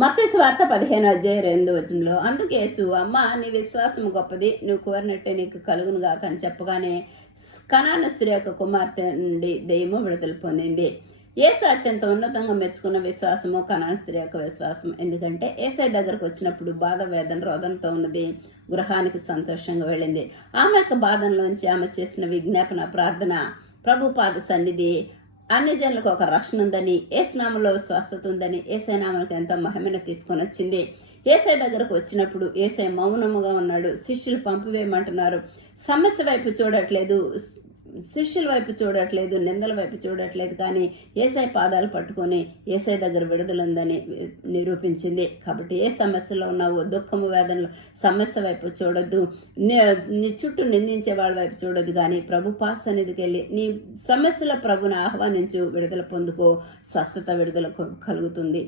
మత్తయి సువార్త 15:2 అందుకు యేసు, అమ్మా నీ విశ్వాసము గొప్పది, నువ్వు కోరినట్టే నీకు కలుగును గాక అని చెప్పగానే కనాను స్త్రీ యొక్క కుమార్తె నుండి దెయ్యము విడుదల పొందింది. యేసు అత్యంత ఉన్నతంగా మెచ్చుకున్న విశ్వాసము కనాను స్త్రీ యొక్క విశ్వాసం. ఎందుకంటే యేసయ్య దగ్గరకు వచ్చినప్పుడు బాధ, వేదన, రోదనతో ఉన్నది. గృహానికి సంతోషంగా వెళ్ళింది. ఆమె యొక్క బాధనలోంచి ఆమె చేసిన విజ్ఞాపన, ప్రార్థన, ప్రభు పాద సన్నిధి, అన్ని జనులకు ఒక రక్షణ ఉందని, ఏసునామంలో స్వస్థత ఉందని, యేసయ్య నామానికి ఎంతో మహిమను తీసుకొని వచ్చింది. యేసయ్య దగ్గరకు వచ్చినప్పుడు యేసయ్య మౌనముగా ఉన్నాడు. శిష్యులు పంపివేయమంటున్నారు. సమస్య వైపు చూడట్లేదు, శిష్యుల వైపు చూడట్లేదు, నిందల వైపు చూడట్లేదు. కానీ యేసయ్య పాదాలు పట్టుకొని యేసయ్య దగ్గర విడుదలుందని నిరూపించింది. కాబట్టి ఏ సమస్యలో ఉన్నావో, దుఃఖము, వేదనలు, సమస్య వైపు చూడొద్దు, నీ చుట్టూ నిందించే వాళ్ళ వైపు చూడొద్దు. కానీ ప్రభు పాద సన్నిధికి వెళ్ళి నీ సమస్యల ప్రభుని ఆహ్వానించు, విడుదల పొందుకో, స్వస్థత, విడుదల కలుగుతుంది.